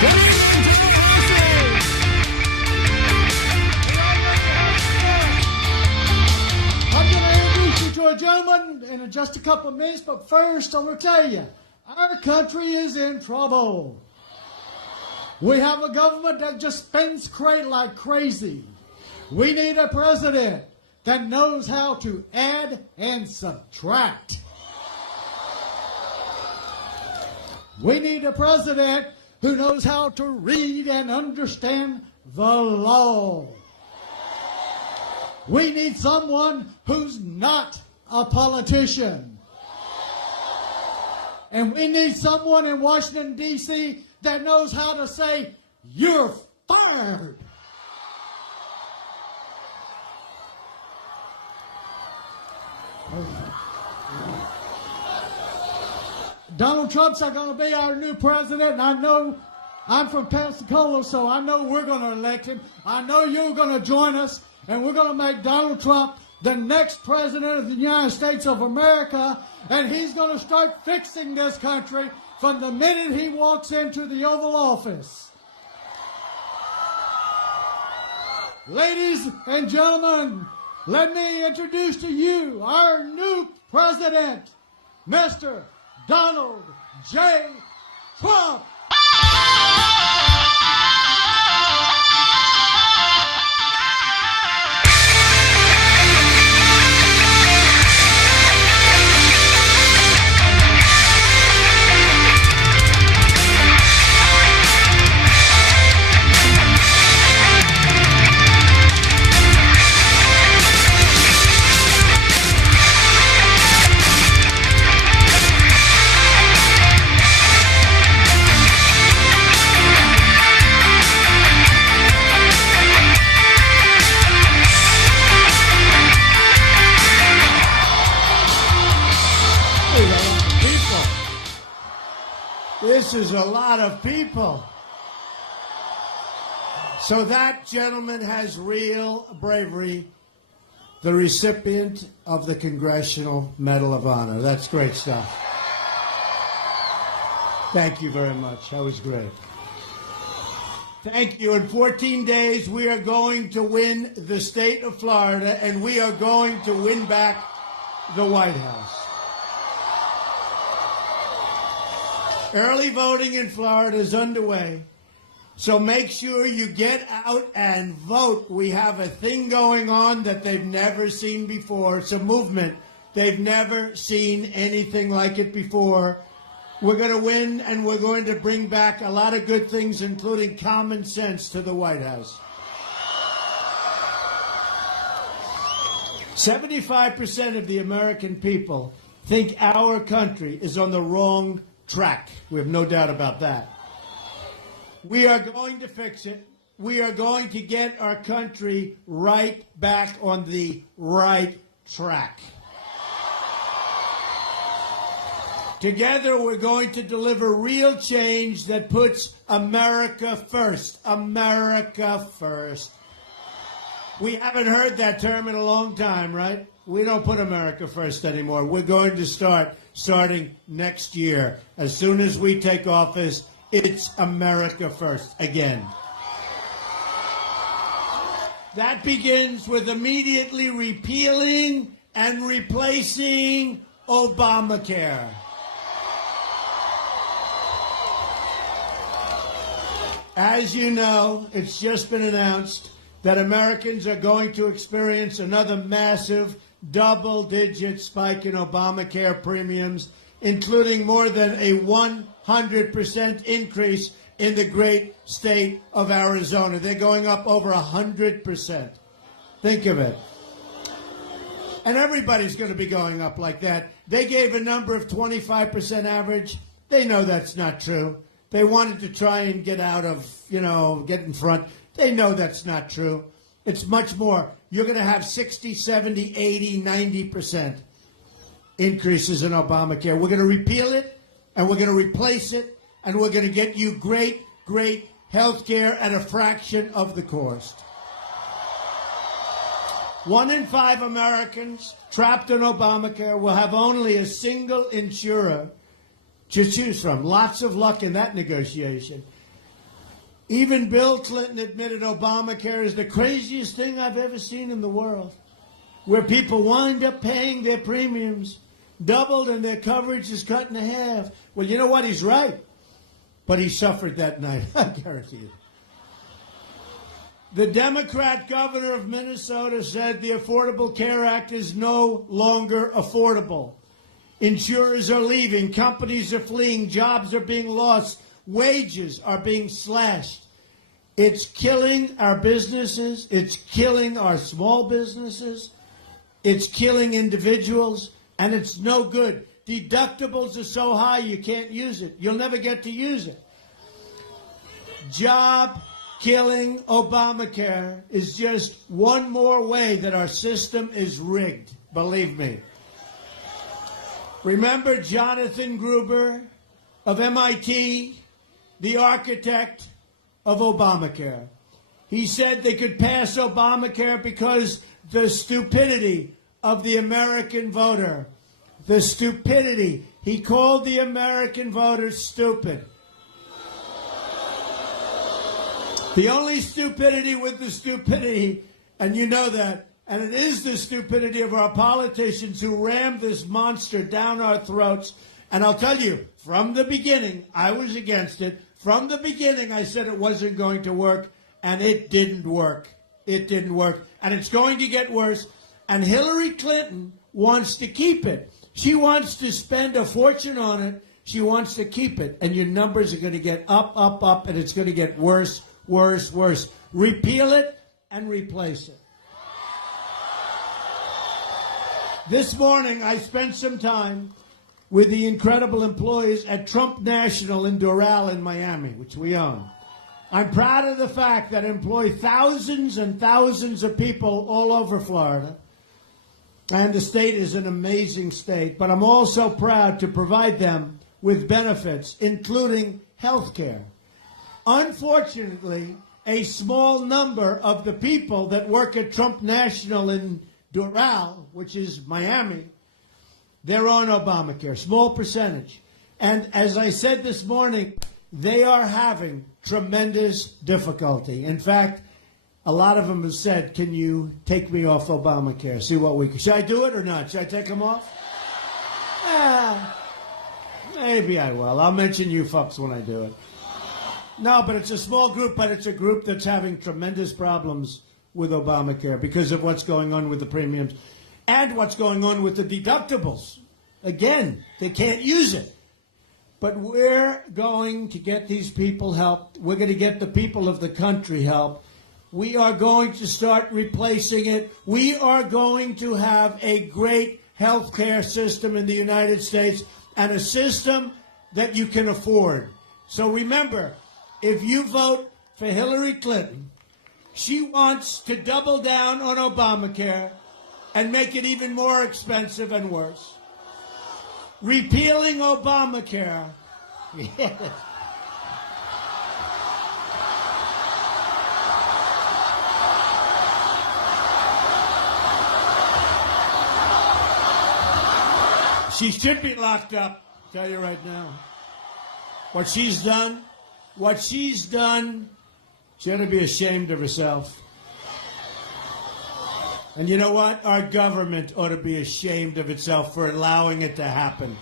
I'm going to introduce you to a gentleman in just a couple of minutes, but first I'm going to tell you, our country is in trouble. We have a government that just spends like crazy. We need a president that knows how to add and subtract. We need a president who knows how to read and understand the law. We need someone who's not a politician. And we need someone in Washington, D.C. that knows how to say, "You're fired." Donald Trump's not going to be our new president, and I know I'm from Pensacola, so I know we're going to elect him. I know you're going to join us, and we're going to make Donald Trump the next president of the United States of America, and he's going to start fixing this country from the minute he walks into the Oval Office. Ladies and gentlemen, let me introduce to you our new president, Mr. Donald J. Trump. This is a lot of people. So that gentleman has real bravery, the recipient of the Congressional Medal of Honor. That's great stuff. Thank you very much. That was great. Thank you. In 14 days, we are going to win the state of Florida, and we are going to win back the White House. Early voting in Florida is underway, so make sure you get out and vote. We have a thing going on that they've never seen before. It's a movement. They've never seen anything like it before. We're going to win, and we're going to bring back a lot of good things, including common sense, to the White House. 75% of the American people think our country is on the wrong track. We have no doubt about that. We are going to fix it. We are going to get our country right back on the right track. Together, we're going to deliver real change that puts America first. America first. We haven't heard that term in a long time, right? We don't put America first anymore. We're going to starting next year. As soon as we take office, it's America first again. That begins with immediately repealing and replacing Obamacare. As you know, it's just been announced that Americans are going to experience another massive double-digit spike in Obamacare premiums, including more than a 100% increase in the great state of Arizona. They're going up over 100%. Think of it. And everybody's going to be going up like that. They gave a number of 25% average. They know that's not true. They wanted to try and get out of, get in front. They know that's not true. It's much more. You're going to have 60, 70, 80, 90% increases in Obamacare. We're going to repeal it, and we're going to replace it, and we're going to get you great, great health care at a fraction of the cost. 1 in 5 Americans trapped in Obamacare will have only a single insurer to choose from. Lots of luck in that negotiation. Even Bill Clinton admitted Obamacare is the craziest thing I've ever seen in the world, where people wind up paying their premiums doubled and their coverage is cut in half. Well, you know what? He's right. But he suffered that night, I guarantee you. The Democrat governor of Minnesota said the Affordable Care Act is no longer affordable. Insurers are leaving, companies are fleeing, jobs are being lost, wages are being slashed. It's killing our businesses, it's killing our small businesses, it's killing individuals, and it's no good. Deductibles are so high you can't use it. You'll never get to use it. Job-killing Obamacare is just one more way that our system is rigged, believe me. Remember Jonathan Gruber of MIT, the architect of Obamacare. He said they could pass Obamacare because the stupidity of the American voter. The stupidity. He called the American voter stupid. The only stupidity with the stupidity, and you know that, and it is the stupidity of our politicians who rammed this monster down our throats. And I'll tell you, from the beginning, I was against it. From the beginning, I said it wasn't going to work, and it didn't work. It didn't work. And it's going to get worse. And Hillary Clinton wants to keep it. She wants to spend a fortune on it. She wants to keep it. And your numbers are going to get up, up, up, and it's going to get worse, worse, worse. Repeal it and replace it. This morning, I spent some time with the incredible employees at Trump National in Doral in Miami, which we own. I'm proud of the fact that I employ thousands and thousands of people all over Florida. And the state is an amazing state, but I'm also proud to provide them with benefits, including health care. Unfortunately, a small number of the people that work at Trump National in Doral, which is Miami, they're on Obamacare, small percentage. And as I said this morning, they are having tremendous difficulty. In fact, a lot of them have said, can you take me off Obamacare? See what we can. Should I do it or not? Should I take them off? Maybe I will. I'll mention you fucks when I do it. No, but it's a small group, but it's a group that's having tremendous problems with Obamacare because of what's going on with the premiums and what's going on with the deductibles. Again, they can't use it. But we're going to get these people help. We're going to get the people of the country help. We are going to start replacing it. We are going to have a great health care system in the United States and a system that you can afford. So remember, if you vote for Hillary Clinton, she wants to double down on Obamacare and make it even more expensive and worse. Repealing Obamacare. Yes. She should be locked up, I'll tell you right now. What she's done, she ought to be ashamed of herself. And you know what? Our government ought to be ashamed of itself for allowing it to happen.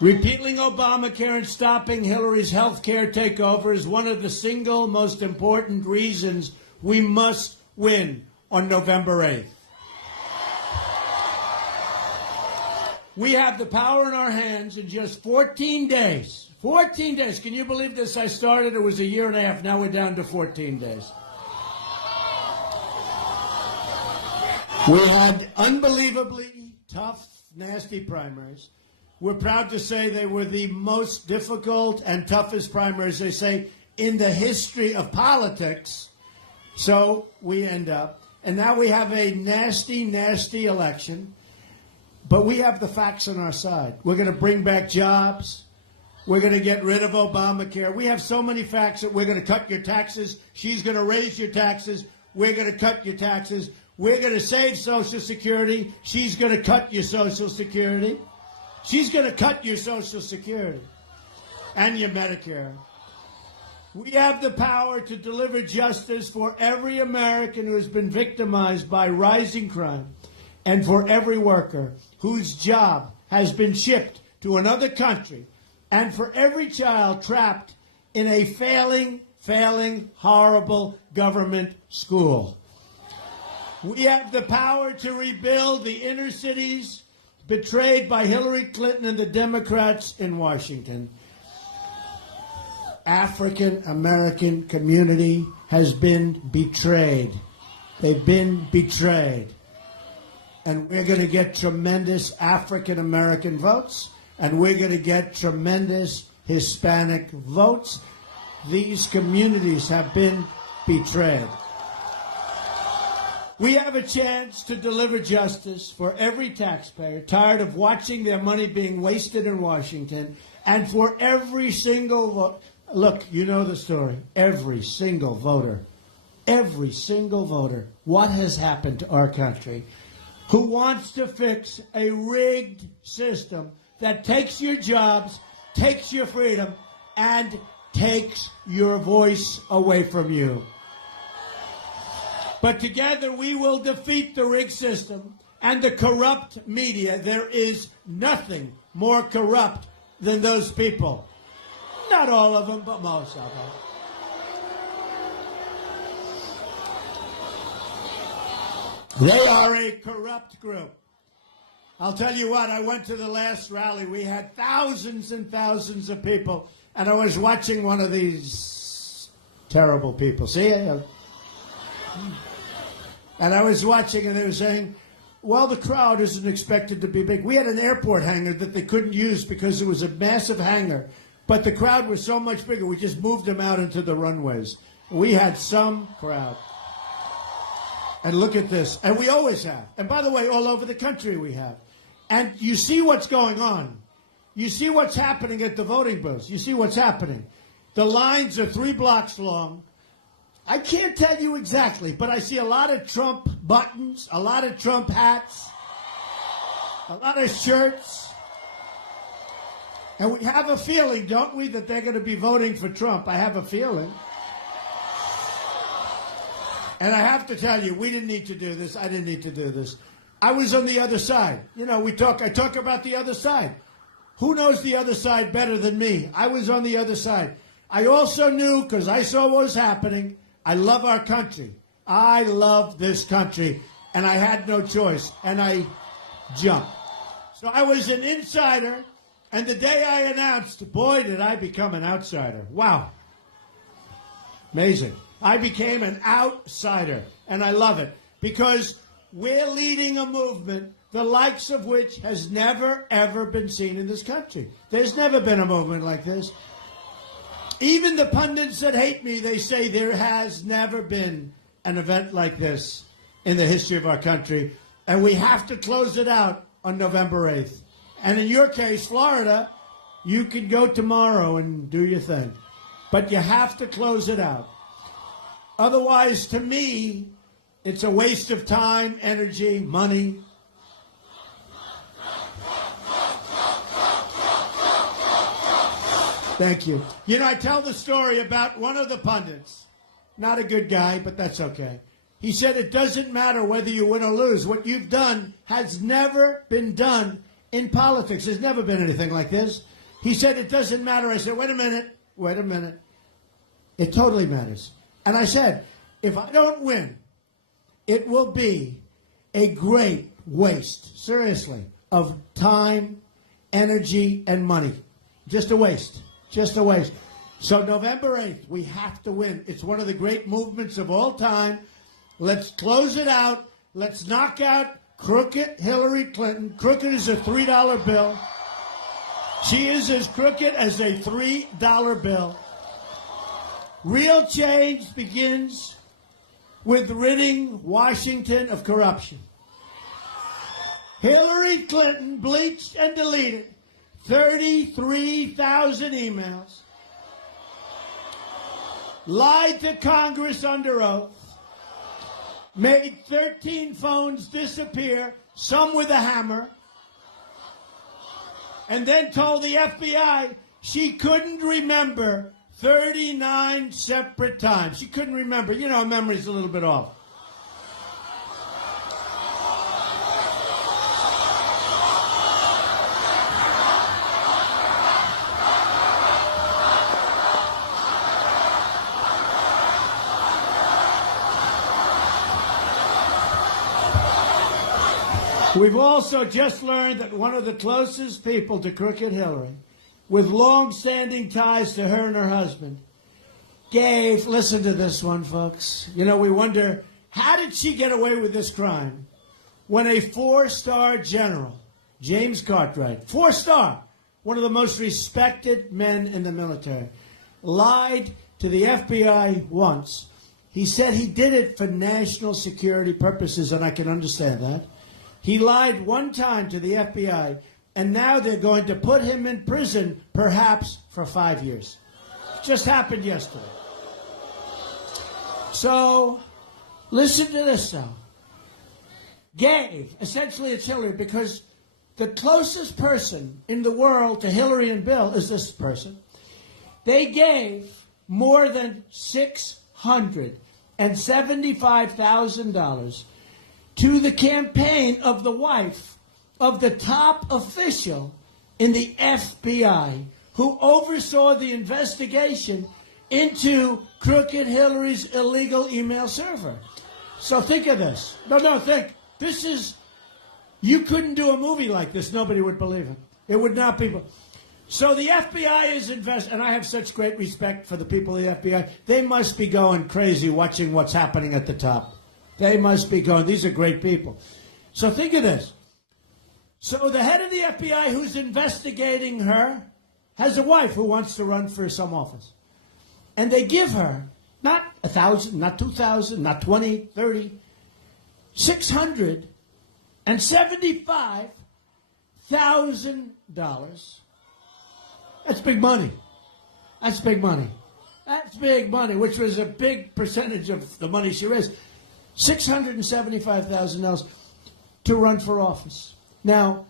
Repealing Obamacare and stopping Hillary's health care takeover is one of the single most important reasons we must win on November 8th. We have the power in our hands in just 14 days. 14 days. Can you believe this? I started, it was a year and a half. Now we're down to 14 days. We had unbelievably tough, nasty primaries. We're proud to say they were the most difficult and toughest primaries, they say, in the history of politics. So we end up. And now we have a nasty, nasty election. But we have the facts on our side. We're going to bring back jobs. We're going to get rid of Obamacare. We have so many facts that we're going to cut your taxes. She's going to raise your taxes. We're going to cut your taxes. We're going to save Social Security. She's going to cut your Social Security. She's going to cut your Social Security. and your Medicare. We have the power to deliver justice for every American who has been victimized by rising crime and for every worker whose job has been shipped to another country and for every child trapped in a failing, horrible government school. We have the power to rebuild the inner cities betrayed by Hillary Clinton and the Democrats in Washington. African American community has been betrayed. They've been betrayed. And we're going to get tremendous African American votes, and we're going to get tremendous Hispanic votes. These communities have been betrayed. We have a chance to deliver justice for every taxpayer tired of watching their money being wasted in Washington, and for every single vote. Look, you know the story. Every single voter, what has happened to our country, who wants to fix a rigged system that takes your jobs, takes your freedom, and takes your voice away from you. But together we will defeat the rigged system and the corrupt media. There is nothing more corrupt than those people. Not all of them, but most of them. They are a corrupt group. I'll tell you what, I went to the last rally. We had thousands and thousands of people, and I was watching one of these terrible people. See? And I was watching, and they were saying, well, the crowd isn't expected to be big. We had an airport hangar that they couldn't use because it was a massive hangar. But the crowd was so much bigger, we just moved them out into the runways. We had some crowd. And look at this. And we always have. And by the way, all over the country we have. And you see what's going on. You see what's happening at the voting booths. You see what's happening. The lines are 3 blocks long. I can't tell you exactly, but I see a lot of Trump buttons, a lot of Trump hats, a lot of shirts. And we have a feeling, don't we, that they're going to be voting for Trump. I have a feeling. And I have to tell you, we didn't need to do this. I didn't need to do this. I was on the other side. You know, I talk about the other side. Who knows the other side better than me? I was on the other side. I also knew, because I saw what was happening, I love our country. I love this country. And I had no choice. And I jumped. So I was an insider. And the day I announced, boy, did I become an outsider. Wow. Amazing. I became an outsider. And I love it. Because we're leading a movement the likes of which has never, ever been seen in this country. There's never been a movement like this. Even the pundits that hate me, they say there has never been an event like this in the history of our country. And we have to close it out on November 8th. And in your case, Florida, you can go tomorrow and do your thing. But you have to close it out. Otherwise, to me, it's a waste of time, energy, money. Thank you. You know, I tell the story about one of the pundits. Not a good guy, but that's okay. He said it doesn't matter whether you win or lose. What you've done has never been done in politics. There's never been anything like this. He said it doesn't matter. I said, wait a minute. It totally matters. And I said, if I don't win, it will be a great waste, seriously, of time, energy, and money. Just a waste. Just a waste. So November 8th, we have to win. It's one of the great movements of all time. Let's close it out. Let's knock out crooked Hillary Clinton. Crooked is a $3 bill. She is as crooked as a $3 bill. Real change begins with ridding Washington of corruption. Hillary Clinton bleached and deleted 33,000 emails, lied to Congress under oath, made 13 phones disappear, some with a hammer, and then told the FBI She couldn't remember 39 separate times. She couldn't remember. You know, her memory's a little bit off. We've also just learned that one of the closest people to Crooked Hillary, with long-standing ties to her and her husband, gave, listen to this one, folks. You know, we wonder, how did she get away with this crime when a four-star general, James Cartwright, four-star, one of the most respected men in the military, lied to the FBI once. He said he did it for national security purposes, and I can understand that. He lied one time to the FBI, and now they're going to put him in prison, perhaps for 5 years. It just happened yesterday. So, listen to this, though. Gave, essentially it's Hillary, because the closest person in the world to Hillary and Bill is this person. They gave more than $675,000 to the campaign of the wife of the top official in the FBI who oversaw the investigation into Crooked Hillary's illegal email server. So think of this. Think. This is, you couldn't do a movie like this. Nobody would believe it. It would not be. So the FBI is and I have such great respect for the people of the FBI. They must be going crazy watching what's happening at the top. They must be going, these are great people. So think of this. So the head of the FBI who's investigating her has a wife who wants to run for some office. And they give her not 1,000, not 2,000, not 20, 30, $675,000. That's big money. That's big money. That's big money, which was a big percentage of the money she raised. $675,000 to run for office. Now,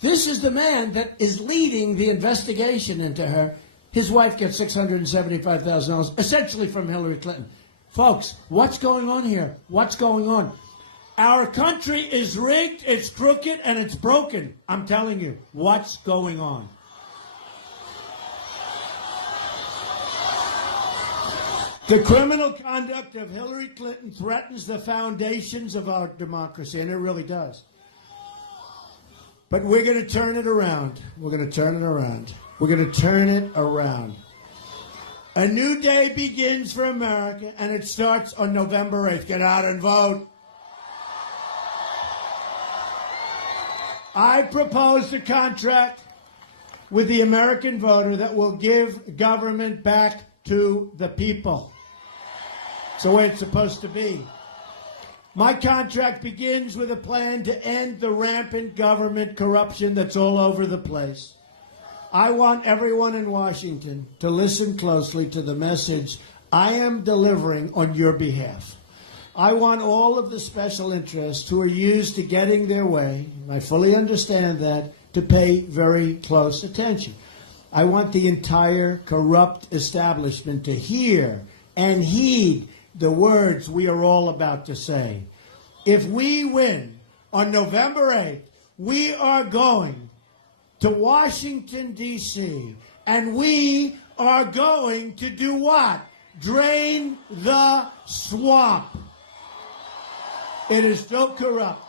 this is the man that is leading the investigation into her. His wife gets $675,000, essentially from Hillary Clinton. Folks, what's going on here? What's going on? Our country is rigged, it's crooked, and it's broken. I'm telling you, what's going on? The criminal conduct of Hillary Clinton threatens the foundations of our democracy, and it really does. But we're going to turn it around. We're going to turn it around. We're going to turn it around. A new day begins for America, and it starts on November 8th. Get out and vote. I proposed a contract with the American voter that will give government back to the people. It's the way it's supposed to be. My contract begins with a plan to end the rampant government corruption that's all over the place. I want everyone in Washington to listen closely to the message I am delivering on your behalf. I want all of the special interests who are used to getting their way, and I fully understand that, to pay very close attention. I want the entire corrupt establishment to hear and heed the words we are all about to say. If we win on November 8th, we are going to Washington, D.C., and we are going to do what? Drain the swamp. It is so corrupt.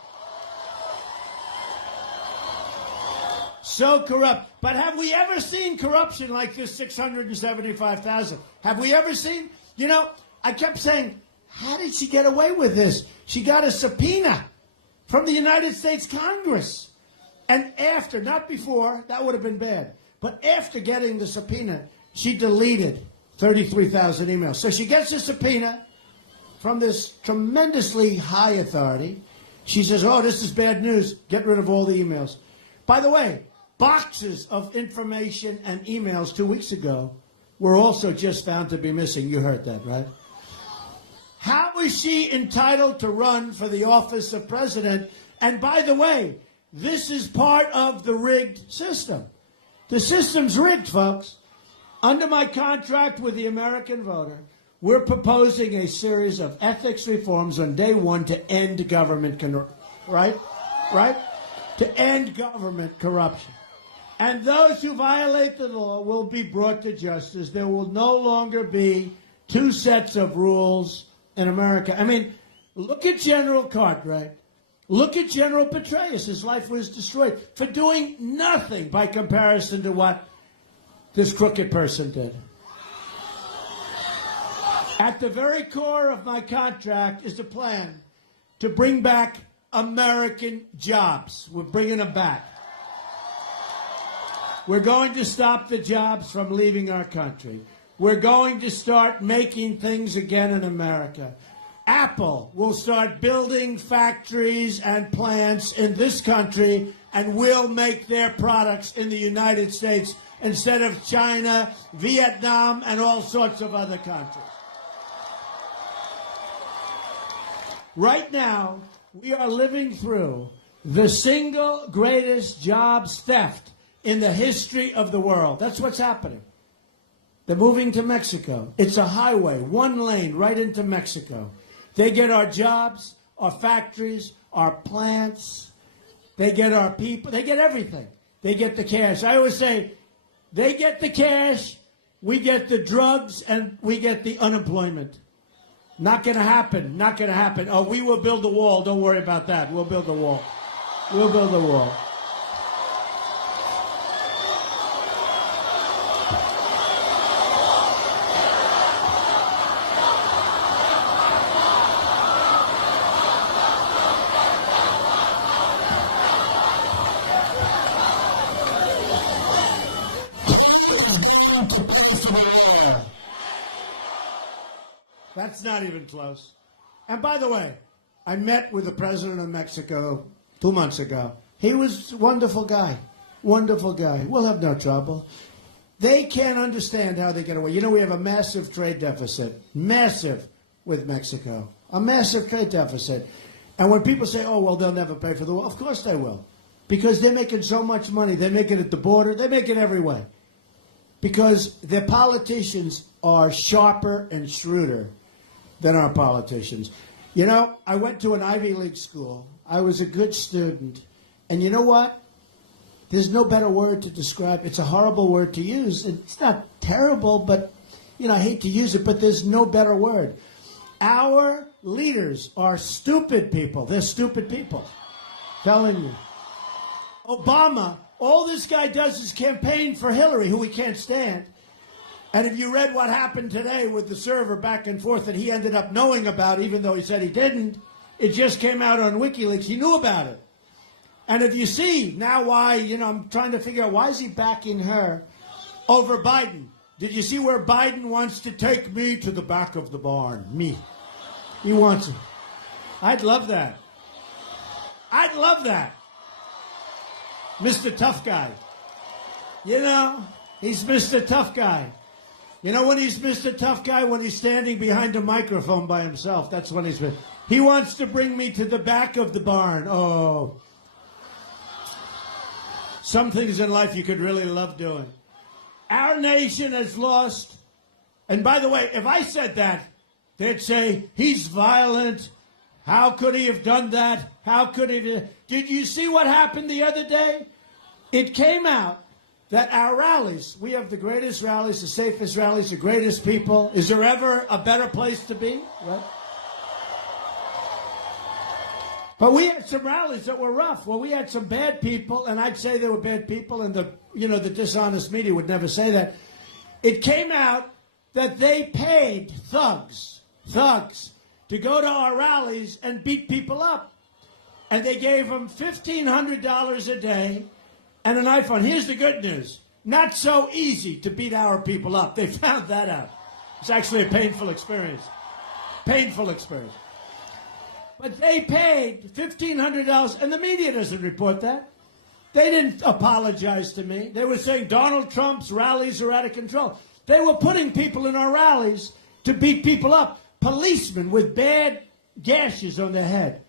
So corrupt. But have we ever seen corruption like this 675,000? Have we ever seen? You know, I kept saying, how did she get away with this? She got a subpoena from the United States Congress. And after, not before, that would have been bad, but after getting the subpoena, she deleted 33,000 emails. So she gets a subpoena from this tremendously high authority. She says, oh, this is bad news. Get rid of all the emails. By the way, boxes of information and emails 2 weeks ago were also just found to be missing. You heard that, right? How is she entitled to run for the office of president? And by the way, this is part of the rigged system. The system's rigged, folks. Under my contract with the American voter, we're proposing a series of ethics reforms on day one to end government right? To end government corruption. And those who violate the law will be brought to justice. There will no longer be two sets of rules in America. I mean, look at General Cartwright. Look at General Petraeus. His life was destroyed for doing nothing by comparison to what this crooked person did. At the very core of my contract is a plan to bring back American jobs. We're bringing them back. We're going to stop the jobs from leaving our country. We're going to start making things again in America. Apple will start building factories and plants in this country and will make their products in the United States instead of China, Vietnam, and all sorts of other countries. Right now, we are living through the single greatest jobs theft in the history of the world. That's what's happening. They're moving to Mexico. It's a highway, one lane, right into Mexico. They get our jobs, our factories, our plants. They get our people. They get everything. They get the cash. I always say, they get the cash, we get the drugs, and we get the unemployment. Not going to happen. Not going to happen. Oh, we will build the wall. Don't worry about that. We'll build the wall. We'll build the wall. That's not even close. And by the way, I met with the president of Mexico 2 months ago. He was a wonderful guy. Wonderful guy. We'll have no trouble. They can't understand how they get away. You know, we have a massive trade deficit. Massive with Mexico. A massive trade deficit. And when people say, oh, well, they'll never pay for the wall, of course they will. Because they're making so much money. They make it at the border. They make it every way. Because their politicians are sharper and shrewder than our politicians. You know, I went to an Ivy League school. I was a good student. And you know what? There's no better word to describe. It's a horrible word to use. It's not terrible, but, you know, I hate to use it, but there's no better word. Our leaders are stupid people. They're stupid people. Telling you. Obama, all this guy does is campaign for Hillary, who we can't stand. And if you read what happened today with the server back and forth that he ended up knowing about, even though he said he didn't, it just came out on WikiLeaks. He knew about it. And if you see now why, you know, I'm trying to figure out why is he backing her over Biden? Did you see where Biden wants to take me to the back of the barn? Me. He wants it. I'd love that. I'd love that. Mr. Tough Guy. You know, he's Mr. Tough Guy. You know when he's Mr. Tough Guy? When he's standing behind a microphone by himself. That's when he's... He wants to bring me to the back of the barn. Oh. Some things in life you could really love doing. Our nation has lost... And by the way, if I said that, they'd say, he's violent. How could he have done that? How could he... Did you see what happened the other day? It came out that our rallies, we have the greatest rallies, the safest rallies, the greatest people. Is there ever a better place to be? Right? But we had some rallies that were rough. Well, we had some bad people, and I'd say they were bad people, and the dishonest media would never say that. It came out that they paid thugs, to go to our rallies and beat people up. And they gave them $1,500 a day and an iPhone. Here's the good news. Not so easy to beat our people up. They found that out. It's actually a painful experience. Painful experience. But they paid $1,500, and the media doesn't report that. They didn't apologize to me. They were saying Donald Trump's rallies are out of control. They were putting people in our rallies to beat people up. Policemen with bad gashes on their head.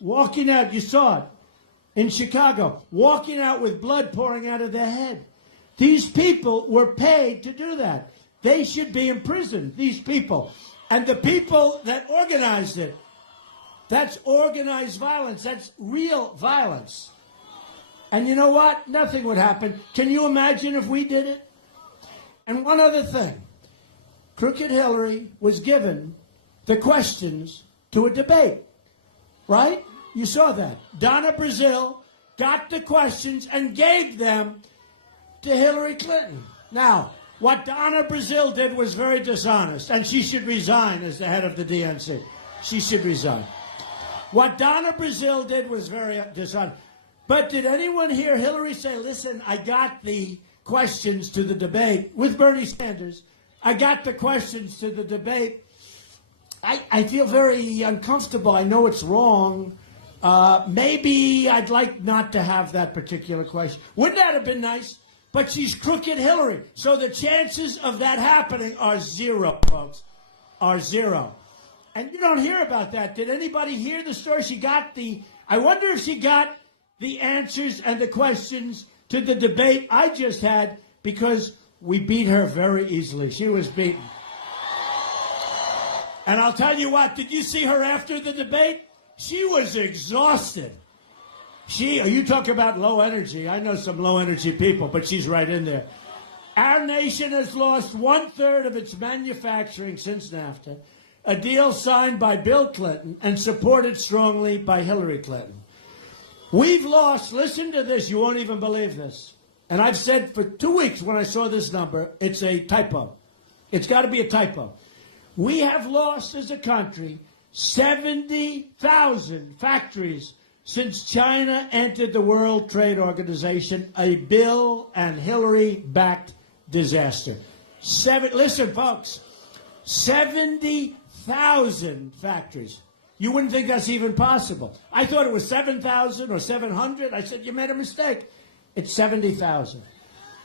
Walking out, you saw it, in Chicago, walking out with blood pouring out of their head. These people were paid to do that. They should be imprisoned, these people. And the people that organized it, that's organized violence. That's real violence. And you know what? Nothing would happen. Can you imagine if we did it? And one other thing. Crooked Hillary was given the questions to a debate, right? You saw that. Donna Brazile got the questions and gave them to Hillary Clinton. Now, what Donna Brazile did was very dishonest, and she should resign as the head of the DNC. She should resign. What Donna Brazile did was very dishonest. But did anyone hear Hillary say, listen, I got the questions to the debate with Bernie Sanders. I got the questions to the debate. I feel very uncomfortable. I know it's wrong. Maybe I'd like not to have that particular question. Wouldn't that have been nice? But she's crooked Hillary. So the chances of that happening are zero, folks, are zero. And you don't hear about that. Did anybody hear the story? I wonder if she got the answers and the questions to the debate I just had, because we beat her very easily. She was beaten. And I'll tell you what, did you see her after the debate? She was exhausted. You talk about low energy. I know some low energy people, but she's right in there. Our nation has lost 1/3 of its manufacturing since NAFTA, a deal signed by Bill Clinton and supported strongly by Hillary Clinton. We've lost, listen to this, you won't even believe this. And I've said for 2 weeks when I saw this number, it's a typo. It's got to be a typo. We have lost as a country 70,000 factories since China entered the World Trade Organization, a Bill and Hillary-backed disaster. Listen, folks, 70,000 factories. You wouldn't think that's even possible. I thought it was 7,000 or 700. I said, you made a mistake. It's 70,000.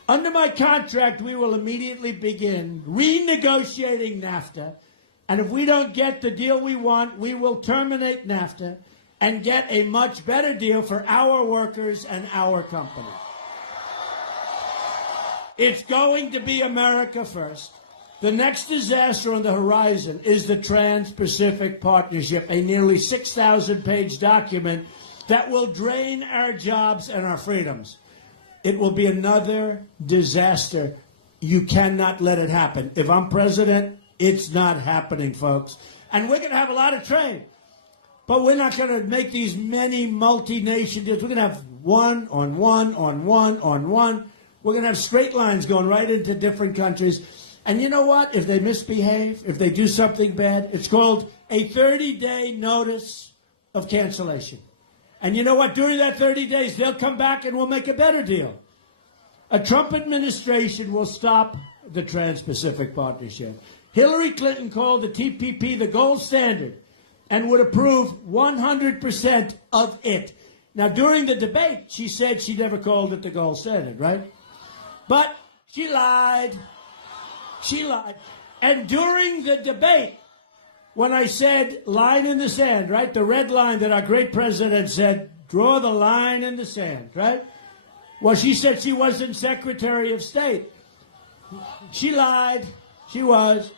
Under my contract, we will immediately begin renegotiating NAFTA. And if we don't get the deal we want, we will terminate NAFTA and get a much better deal for our workers and our company. It's going to be America first. The next disaster on the horizon is the Trans-Pacific Partnership, a nearly 6,000-page document that will drain our jobs and our freedoms. It will be another disaster. You cannot let it happen. If I'm president, it's not happening, folks. And we're going to have a lot of trade. But we're not going to make these many multi-nation deals. We're going to have one on one on one on one. We're going to have straight lines going right into different countries. And you know what? If they misbehave, if they do something bad, it's called a 30-day notice of cancellation. And you know what? During that 30 days, they'll come back and we'll make a better deal. A Trump administration will stop the Trans-Pacific Partnership. Hillary Clinton called the TPP the gold standard and would approve 100% of it. Now, during the debate, she said she never called it the gold standard, right? But she lied. She lied. And during the debate, when I said line in the sand, right, the red line that our great president said, draw the line in the sand, right? Well, she said she wasn't Secretary of State. She lied. She was.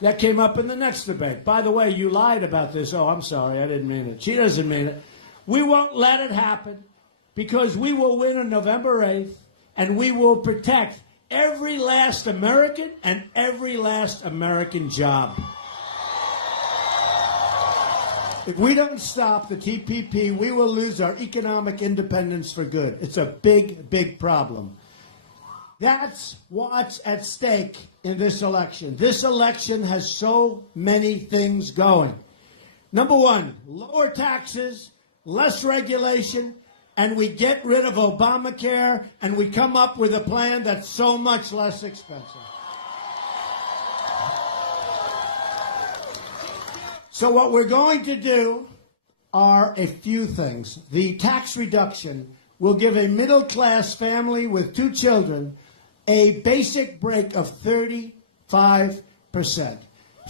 That came up in the next debate. By the way, you lied about this. Oh, I'm sorry. I didn't mean it. She doesn't mean it. We won't let it happen because we will win on November 8th, and we will protect every last American and every last American job. If we don't stop the TPP, we will lose our economic independence for good. It's a big, big problem. That's what's at stake in this election. This election has so many things going. Number one, lower taxes, less regulation, and we get rid of Obamacare, and we come up with a plan that's so much less expensive. So what we're going to do are a few things. The tax reduction will give a middle-class family with 2 children a basic break of 35%.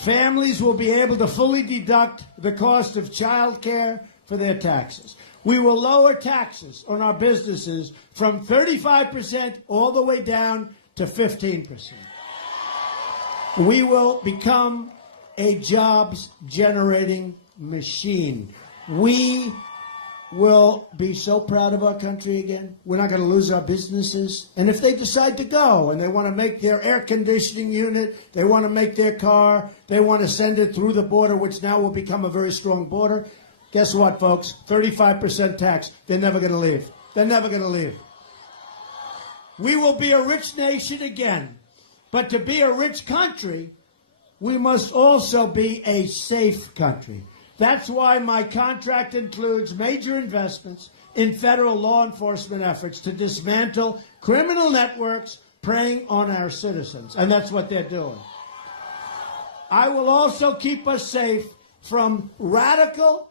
Families will be able to fully deduct the cost of child care for their taxes. We will lower taxes on our businesses from 35% all the way down to 15%. We will become a jobs-generating machine. We will be so proud of our country again. We're not going to lose our businesses. And if they decide to go and they want to make their air conditioning unit, they want to make their car, they want to send it through the border, which now will become a very strong border, guess what, folks? 35% tax. They're never going to leave. They're never going to leave. We will be a rich nation again. But to be a rich country, we must also be a safe country. That's why my contract includes major investments in federal law enforcement efforts to dismantle criminal networks preying on our citizens. And that's what they're doing. I will also keep us safe from radical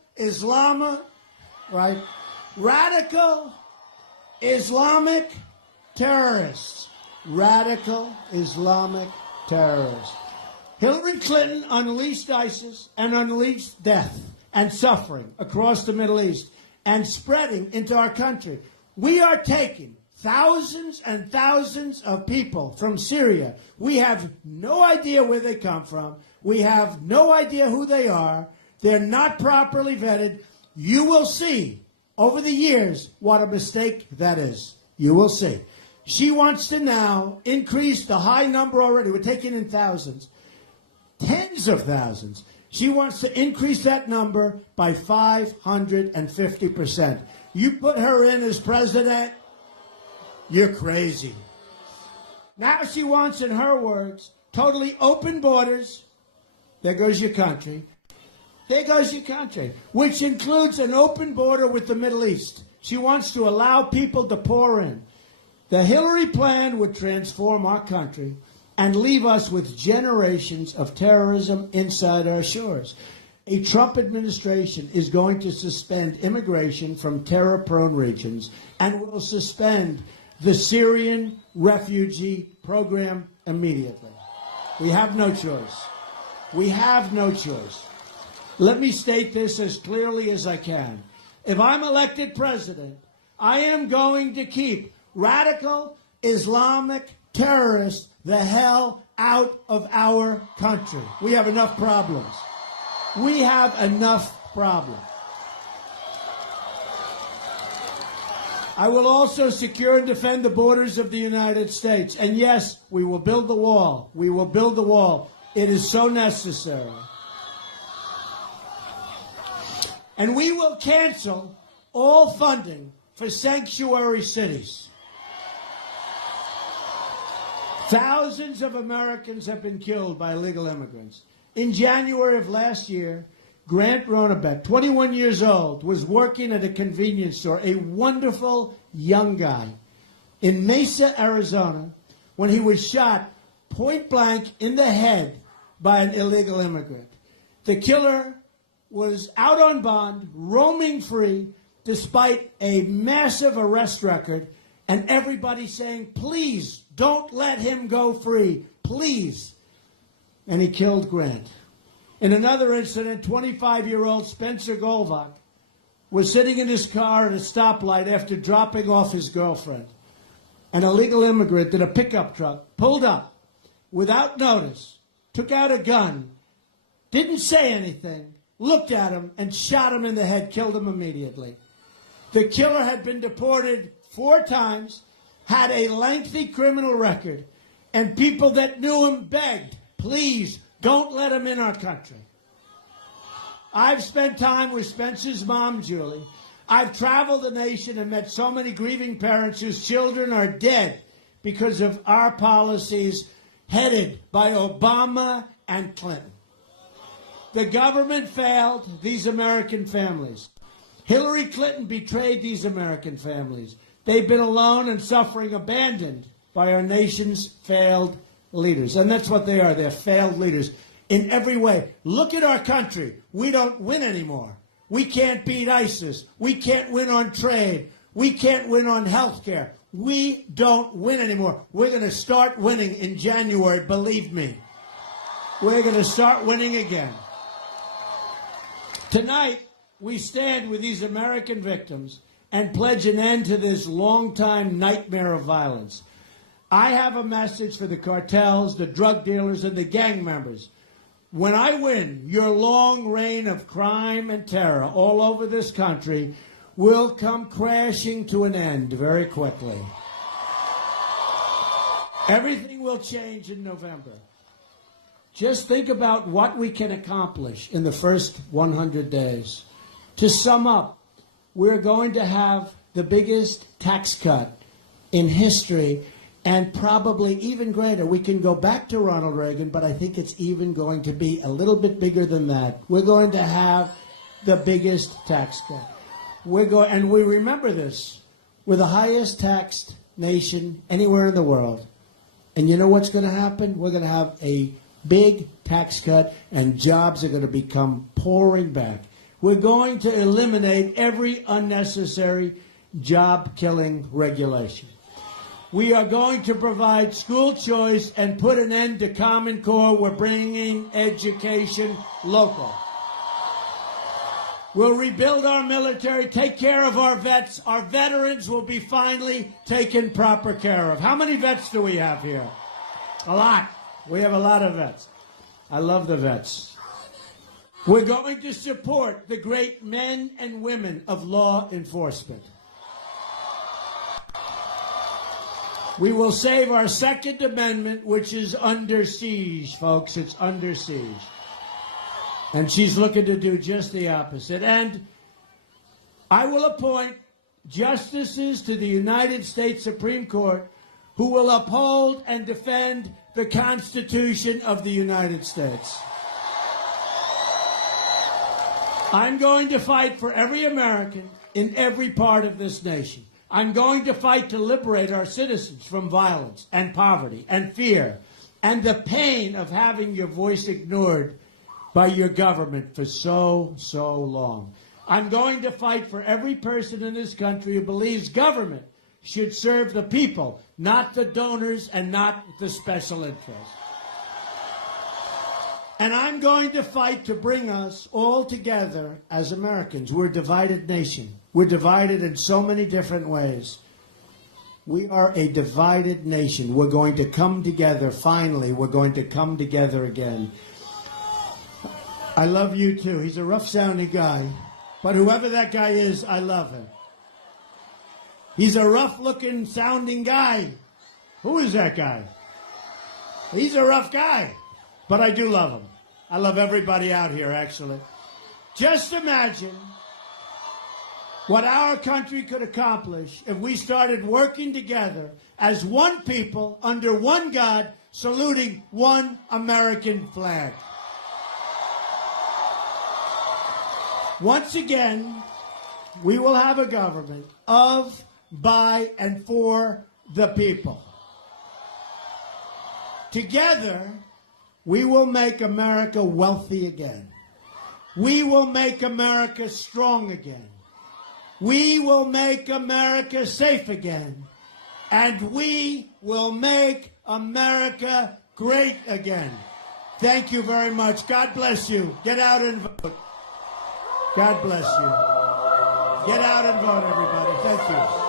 radical Islamic terrorists. Radical Islamic terrorists. Hillary Clinton unleashed ISIS and unleashed death and suffering across the Middle East and spreading into our country. We are taking thousands and thousands of people from Syria. We have no idea where they come from. We have no idea who they are. They're not properly vetted. You will see over the years what a mistake that is. You will see. She wants to now increase the high number already. We're taking in thousands. Tens of thousands. She wants to increase that number by 550%. You put her in as president, you're crazy. Now she wants, in her words, totally open borders. There goes your country. There goes your country, which includes an open border with the Middle East. She wants to allow people to pour in. The Hillary plan would transform our country and leave us with generations of terrorism inside our shores. A Trump administration is going to suspend immigration from terror-prone regions and will suspend the Syrian refugee program immediately. We have no choice. We have no choice. Let me state this as clearly as I can. If I'm elected president, I am going to keep radical Islamic terrorists the hell out of our country. We have enough problems. We have enough problems. I will also secure and defend the borders of the United States. And yes, we will build the wall. We will build the wall. It is so necessary. And we will cancel all funding for sanctuary cities. Thousands of Americans have been killed by illegal immigrants. In January of last year, Grant Ronnebeck, 21 years old, was working at a convenience store, a wonderful young guy, in Mesa, Arizona, when he was shot point blank in the head by an illegal immigrant. The killer was out on bond, roaming free, despite a massive arrest record, and everybody saying, please, don't let him go free, please. And he killed Grant. In another incident, 25-year-old Spencer Golvach was sitting in his car at a stoplight after dropping off his girlfriend. An illegal immigrant in a pickup truck pulled up without notice, took out a gun, didn't say anything, looked at him, and shot him in the head, killed him immediately. The killer had been deported 4 times, had a lengthy criminal record, and people that knew him begged, please, don't let him in our country. I've spent time with Spencer's mom, Julie. I've traveled the nation and met so many grieving parents whose children are dead because of our policies headed by Obama and Clinton. The government failed these American families. Hillary Clinton betrayed these American families. They've been alone and suffering, abandoned by our nation's failed leaders. And that's what they are. They're failed leaders in every way. Look at our country. We don't win anymore. We can't beat ISIS. We can't win on trade. We can't win on health care. We don't win anymore. We're going to start winning in January, believe me. We're going to start winning again. Tonight, we stand with these American victims and pledge an end to this long-time nightmare of violence. I have a message for the cartels, the drug dealers, and the gang members. When I win, your long reign of crime and terror all over this country will come crashing to an end very quickly. Everything will change in November. Just think about what we can accomplish in the first 100 days. To sum up, we're going to have the biggest tax cut in history, and probably even greater. We can go back to Ronald Reagan, but I think it's even going to be a little bit bigger than that. We're going to have the biggest tax cut. And we remember this. We're the highest taxed nation anywhere in the world. And you know what's going to happen? We're going to have a big tax cut, and jobs are going to become pouring back. We're going to eliminate every unnecessary job-killing regulation. We are going to provide school choice and put an end to Common Core. We're bringing education local. We'll rebuild our military, take care of our vets. Our veterans will be finally taken proper care of. How many vets do we have here? A lot. We have a lot of vets. I love the vets. We're going to support the great men and women of law enforcement. We will save our Second Amendment, which is under siege, folks. It's under siege. And she's looking to do just the opposite. And I will appoint justices to the United States Supreme Court who will uphold and defend the Constitution of the United States. I'm going to fight for every American in every part of this nation. I'm going to fight to liberate our citizens from violence and poverty and fear and the pain of having your voice ignored by your government for so long. I'm going to fight for every person in this country who believes government should serve the people, not the donors and not the special interests. And I'm going to fight to bring us all together as Americans. We're a divided nation. We're divided in so many different ways. We are a divided nation. We're going to come together, finally. We're going to come together again. I love you, too. He's a rough-sounding guy. But whoever that guy is, I love him. He's a rough-looking, sounding guy. Who is that guy? He's a rough guy. But I do love him. I love everybody out here, actually. Just imagine what our country could accomplish if we started working together as one people under one God, saluting one American flag. Once again, we will have a government of, by, and for the people. Together, we will make America wealthy again. We will make America strong again. We will make America safe again. And we will make America great again. Thank you very much. God bless you. Get out and vote. God bless you. Get out and vote, everybody. Thank you.